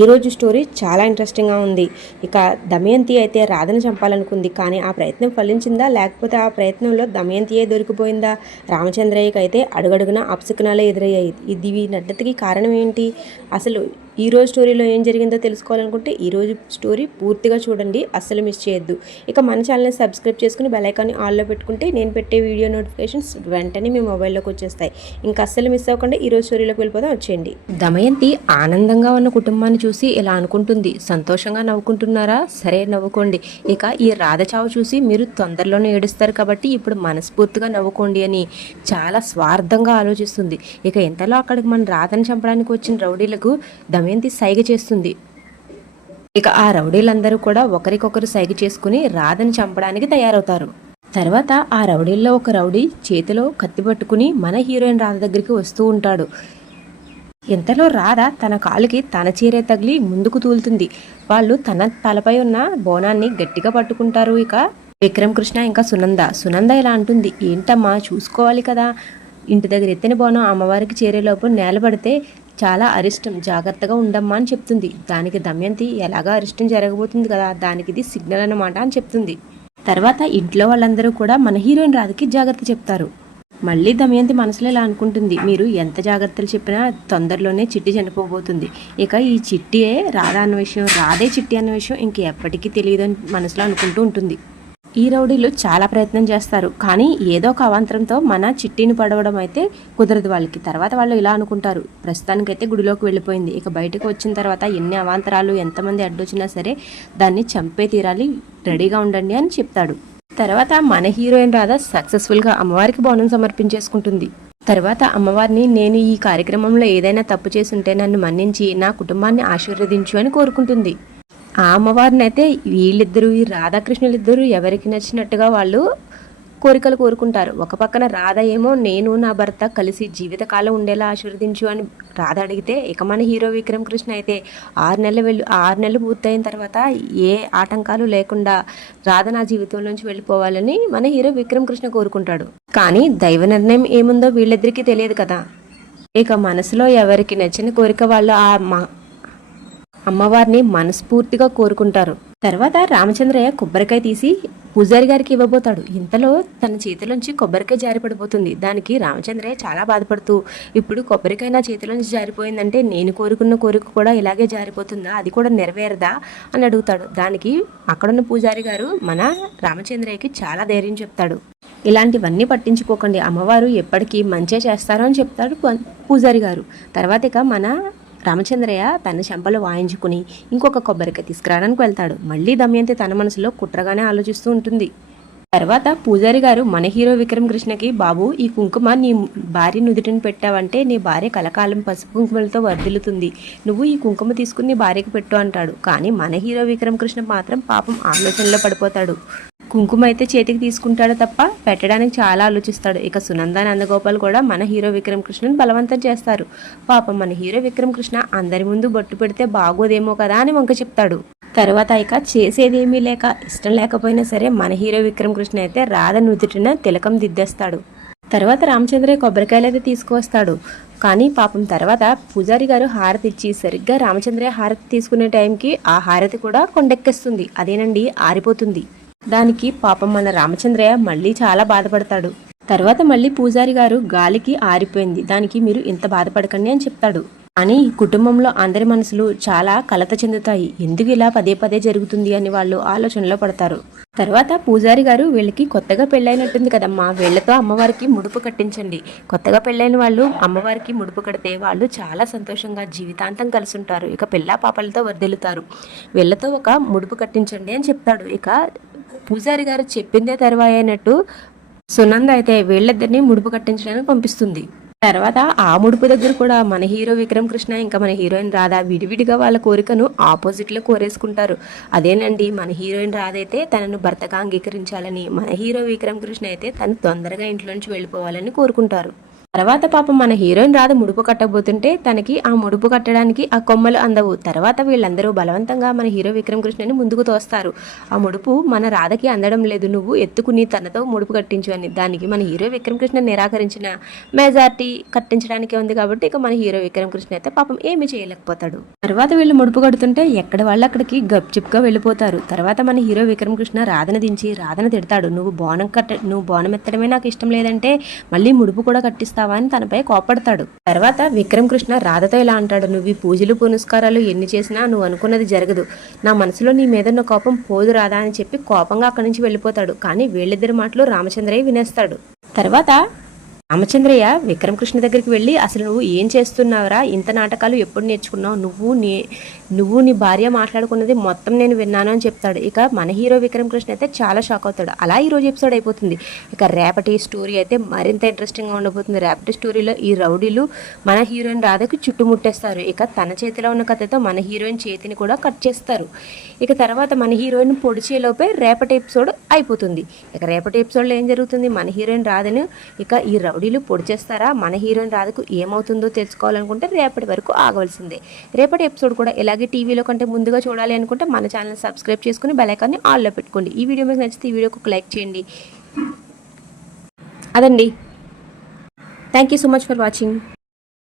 ఈరోజు స్టోరీ చాలా ఇంట్రెస్టింగ్గా ఉంది. ఇక దమయంతి అయితే రాధను చంపాలనుకుంది. కానీ ఆ ప్రయత్నం ఫలించిందా, లేకపోతే ఆ ప్రయత్నంలో దమయంతియే దొరికిపోయిందా? రామచంద్రయ్యకి అయితే అడుగడుగున అపశకునాలే ఎదురయ్యాయి. ఇది వీటన్నిటికీ కారణం ఏంటి? అసలు ఈరోజు స్టోరీలో ఏం జరిగిందో తెలుసుకోవాలనుకుంటే ఈరోజు స్టోరీ పూర్తిగా చూడండి, అస్సలు మిస్ చేయొద్దు. ఇక మన ఛానల్ని సబ్స్క్రైబ్ చేసుకుని బెల్ ఐకాన్ని ఆన్లో పెట్టుకుంటే నేను పెట్టే వీడియో నోటిఫికేషన్స్ వెంటనే మీ మొబైల్లోకి వచ్చేస్తాయి. ఇంకా అస్సలు మిస్ అవ్వకుండా ఈరోజు స్టోరీలోకి వెళ్ళిపోదాం, వచ్చేయండి. దమయంతి ఆనందంగా ఉన్న కుటుంబాన్ని చూసి ఇలా అనుకుంటుంది. సంతోషంగా నవ్వుకుంటున్నారా? సరే, నవ్వుకోండి. ఇక ఈ రాధ చావు చూసి మీరు తొందరలోనే ఏడుస్తారు కాబట్టి ఇప్పుడు మనస్ఫూర్తిగా నవ్వుకోండి అని చాలా స్వార్థంగా ఆలోచిస్తుంది. ఇక ఇంతలో అక్కడికి మన రాధను చంపడానికి వచ్చిన రౌడీలకు దమయంతి సైగ చేస్తుంది. ఇక ఆ రౌడీలందరూ కూడా ఒకరికొకరు సైగ చేసుకుని రాధని చంపడానికి తయారవుతారు. తర్వాత ఆ రౌడీల్లో ఒక రౌడీ చేతిలో కత్తి పట్టుకుని మన హీరోయిన్ రాధ దగ్గరికి వస్తూ ఉంటాడు. ఇంతలో రాధ తన కాలుకి తన చీరే తగిలి ముందుకు తూలుతుంది. వాళ్ళు తన తలపై ఉన్న బోనాన్ని గట్టిగా పట్టుకుంటారు. ఇక విక్రమ్ కృష్ణ ఇంకా సునంద ఇలా అంటుంది, ఏంటమ్మా చూసుకోవాలి కదా, ఇంటి దగ్గర ఎత్తిన బోనం అమ్మవారికి చేరేలోపు నేల పడితే చాలా అరిష్టం, జాగ్రత్తగా ఉండమ్మా అని చెప్తుంది. దానికి దమయంతి ఎలాగా అరిష్టం జరగబోతుంది కదా, దానికి ఇది సిగ్నల్ అన్నమాట అని చెప్తుంది. తర్వాత ఇంట్లో వాళ్ళందరూ కూడా మన హీరోయిన్ రాధకి జాగ్రత్త చెప్తారు. మళ్ళీ దమయంతి మనసులో ఇలా అనుకుంటుంది, మీరు ఎంత జాగ్రత్తలు చెప్పినా తొందరలోనే చిట్టి చనిపోబోతుంది. ఇక ఈ చిట్టియే రాధా అన్న విషయం, రాధే చిట్టి అన్న విషయం ఇంక ఎప్పటికీ తెలియదని మనసులో అనుకుంటూ ఉంటుంది. ఈ రౌడీలు చాలా ప్రయత్నం చేస్తారు, కానీ ఏదో ఒక అవాంతరంతో మన చిట్టిని పడవడం అయితే కుదరదు వాళ్ళకి. తర్వాత వాళ్ళు ఇలా అనుకుంటారు, ప్రస్తుతానికైతే గుడిలోకి వెళ్ళిపోయింది, ఇక బయటకు వచ్చిన తర్వాత ఎన్ని అవాంతరాలు ఎంతమంది అడ్డొచ్చినా సరే దాన్ని చంపే తీరాలి, రెడీగా ఉండండి అని చెప్తాడు. తర్వాత మన హీరోయిన్ రాధ సక్సెస్ఫుల్గా అమ్మవారికి బోనం సమర్పించేసుకుంటుంది. తర్వాత అమ్మవారిని, నేను ఈ కార్యక్రమంలో ఏదైనా తప్పు చేసి ఉంటే నన్ను మన్నించి నా కుటుంబాన్ని ఆశీర్వదించు అని కోరుకుంటుంది. ఆ అమ్మవారిని అయితే వీళ్ళిద్దరూ, ఈ రాధాకృష్ణులిద్దరూ ఎవరికి నచ్చినట్టుగా వాళ్ళు కోరికలు కోరుకుంటారు. ఒక పక్కన రాధ ఏమో నేను నా భర్త కలిసి జీవితకాలం ఉండేలా ఆశీర్వదించు అని రాధ అడిగితే, ఇక మన హీరో విక్రమ్ కృష్ణ అయితే 6 నెలలు పూర్తయిన తర్వాత ఏ ఆటంకాలు లేకుండా రాధ నా జీవితం నుంచి వెళ్ళిపోవాలని మన హీరో విక్రమ్ కృష్ణ కోరుకుంటాడు. కానీ దైవ నిర్ణయం ఏముందో వీళ్ళిద్దరికీ తెలియదు కదా. ఇక మనసులో ఎవరికి నచ్చిన కోరిక వాళ్ళు ఆ అమ్మవారిని మనస్ఫూర్తిగా కోరుకుంటారు. తర్వాత రామచంద్రయ్య కొబ్బరికాయ తీసి పూజారి గారికి ఇవ్వబోతాడు. ఇంతలో తన చేతిలోంచి కొబ్బరికాయ జారిపడిపోతుంది. దానికి రామచంద్రయ్య చాలా బాధపడుతూ, ఇప్పుడు కొబ్బరికాయ నా చేతిలోంచి జారిపోయిందంటే నేను కోరుకున్న కోరిక కూడా ఇలాగే జారిపోతుందా, అది కూడా నెరవేరదా అని అడుగుతాడు. దానికి అక్కడున్న పూజారి గారు మన రామచంద్రయ్యకి చాలా ధైర్యం చెప్తాడు. ఇలాంటివన్నీ పట్టించుకోకండి, అమ్మవారు ఎప్పటికీ మంచి చేస్తారు అని చెప్తాడు పూజారి గారు. తర్వాత ఇక మన రామచంద్రయ్య తన చెంపలు వాయించుకుని ఇంకొక కొబ్బరికాయ తీసుకురావడానికి వెళ్తాడు. మళ్ళీ దమయంతి తన మనసులో కుట్రగానే ఆలోచిస్తూ ఉంటుంది. తర్వాత పూజారి గారు మన హీరో విక్రమ్ కృష్ణకి, బాబు ఈ కుంకుమ నీ భార్య నుదుటిని పెట్టావంటే నీ భార్య కలకాలం పసుపు కుంకుమలతో వర్ధిల్లుతుంది, నువ్వు ఈ కుంకుమ తీసుకుని నీ భార్యకి పెట్టు అంటాడు. కానీ మన హీరో విక్రమ్ కృష్ణ మాత్రం పాపం ఆలోచనలో పడిపోతాడు. కుంకుమ అయితే చేతికి తీసుకుంటాడు తప్ప పెట్టడానికి చాలా ఆలోచిస్తాడు. ఇక సునంద నందగోపాల్ కూడా మన హీరో విక్రమ్ కృష్ణని బలవంతం చేస్తారు. పాపం మన హీరో విక్రమ్ కృష్ణ అందరి ముందు బొట్టు పెడితే బాగోదేమో కదా అని వంక చెప్తాడు. తర్వాత ఇక చేసేదేమీ లేక ఇష్టం లేకపోయినా సరే మన హీరో విక్రమ్ కృష్ణ అయితే రాధ నుదుటిన తిలకం దిద్దేస్తాడు. తర్వాత రామచంద్రయ్య కొబ్బరికాయలు అయితే తీసుకువస్తాడు. కానీ పాపం తర్వాత పూజారి గారు హారతి ఇచ్చి సరిగ్గా రామచంద్రయ్య హారతి తీసుకునే టైంకి ఆ హారతి కూడా కొండెక్కేస్తుంది. అదేనండి, ఆరిపోతుంది. దానికి పాపం మన రామచంద్రయ్య మళ్ళీ చాలా బాధపడతాడు. తర్వాత మళ్ళీ పూజారి గారు, గాలికి ఆరిపోయింది, దానికి మీరు ఇంత బాధపడకండి అని చెప్తాడు. కానీ కుటుంబంలో అందరి మనసులు చాలా కలత చెందుతాయి. ఎందుకు ఇలా పదే పదే జరుగుతుంది అని వాళ్ళు ఆలోచనలో పడతారు. తర్వాత పూజారి గారు, వీళ్ళకి కొత్తగా పెళ్ళైనట్టుంది కదమ్మా, వీళ్లతో అమ్మవారికి ముడుపు కట్టించండి. కొత్తగా పెళ్ళైన వాళ్ళు అమ్మవారికి ముడుపు కడితే వాళ్ళు చాలా సంతోషంగా జీవితాంతం కలిసి ఉంటారు, ఇక పిల్లా పాపలతో వర్ధిల్లుతారు, వీళ్ళతో ఒక ముడుపు కట్టించండి అని చెప్తాడు. ఇక పూజారి గారు చెప్పిందే తరువాయనట్టు సునంద అయితే వీళ్ళిద్దరిని ముడుపు కట్టించడానికి పంపిస్తుంది. తర్వాత ఆ ముడుపు దగ్గర కూడా మన హీరో విక్రమ్ కృష్ణ ఇంకా మన హీరోయిన్ రాధ విడివిడిగా వాళ్ళ కోరికను ఆపోజిట్లో కోరేసుకుంటారు. అదేనండి, మన హీరోయిన్ రాధ అయితే తనను భర్తగా అంగీకరించాలని, మన హీరో విక్రమ్ కృష్ణ అయితే తను తొందరగా ఇంట్లో నుంచి వెళ్ళిపోవాలని కోరుకుంటారు. తర్వాత పాపం మన హీరోయిన్ రాధ ముడుపు కట్టబోతుంటే తనకి ఆ ముడుపు కట్టడానికి ఆ కొమ్మలు అందవు. తర్వాత వీళ్ళందరూ బలవంతంగా మన హీరో విక్రమ్ కృష్ణని ముందుకు తోస్తారు. ఆ ముడుపు మన రాధకి అందడం లేదు, నువ్వు ఎత్తుకుని తనతో ముడుపు కట్టించు అని. దానికి మన హీరో విక్రమ్ కృష్ణ నిరాకరించిన మెజారిటీ కట్టించడానికే ఉంది కాబట్టి ఇక మన హీరో విక్రమ్ కృష్ణ అయితే పాపం ఏమీ చేయలేకపోతాడు. తర్వాత వీళ్ళు ముడుపు కడుతుంటే ఎక్కడ వాళ్ళు అక్కడికి గప్చిప్గా వెళ్ళిపోతారు. తర్వాత మన హీరో విక్రమ్ కృష్ణ రాధను దించి రాధను తిడతాడు. నువ్వు బోనం ఎత్తడమే నాకు ఇష్టం లేదంటే మళ్ళీ ముడుపు కూడా కట్టిస్తావు అని తనపై కోపడతాడు. తర్వాత విక్రమ్ కృష్ణ రాధతో ఇలా అంటాడు, నువ్వు ఈ పూజలు పునస్కారాలు ఎన్ని చేసినా నువ్వు అనుకున్నది జరగదు, నా మనసులో నీ మీద ఉన్న కోపం పోదు రాధా అని చెప్పి కోపంగా అక్కడి నుంచి వెళ్ళిపోతాడు. కానీ వీళ్ళిద్దరి మాటలు రామచంద్రయ్య వినేస్తాడు. తర్వాత రామచంద్రయ్య విక్రమ్ కృష్ణ దగ్గరికి వెళ్ళి, అసలు నువ్వు ఏం చేస్తున్నావురా, ఇంత నాటకాలు ఎప్పుడు నేర్చుకున్నావు, నువ్వు నీ భార్య మాట్లాడుకున్నది మొత్తం నేను విన్నాను అని చెప్తాడు. ఇక మన హీరో విక్రమ్ కృష్ణ అయితే చాలా షాక్ అవుతాడు. అలా ఈ రోజు ఎపిసోడ్ అయిపోతుంది. ఇక రేపటి స్టోరీ అయితే మరింత ఇంట్రెస్టింగ్గా ఉండబోతుంది. రేపటి స్టోరీలో ఈ రౌడీలు మన హీరోయిన్ రాధకి చుట్టుముట్టేస్తారు. ఇక తన చేతిలో ఉన్న కథతో మన హీరోయిన్ చేతిని కూడా కట్ చేస్తారు. ఇక తర్వాత మన హీరోయిన్ పొడిచేలోపే రేపటి ఎపిసోడ్ అయిపోతుంది. ఇక రేపటి ఎపిసోడ్లో ఏం జరుగుతుంది, మన హీరోయిన్ రాధను ఇక ఈ రౌడీలు పొడి చేస్తారా, మన హీరోయిన్ రాధకు ఏమవుతుందో తెలుసుకోవాలనుకుంటే రేపటి వరకు ఆగవలసిందే. రేపటి ఎపిసోడ్ కూడా ఇలాగే టీవీలో కంటే ముందుగా చూడాలి అనుకుంటే మన ఛానల్ సబ్స్క్రైబ్ చేసుకుని బెల్ ఐకాన్ని ఆల్లో పెట్టుకోండి. ఈ వీడియో మీకు నచ్చితే ఈ వీడియోకి ఒక లైక్ చేయండి. అదండి. Thank you so much for watching.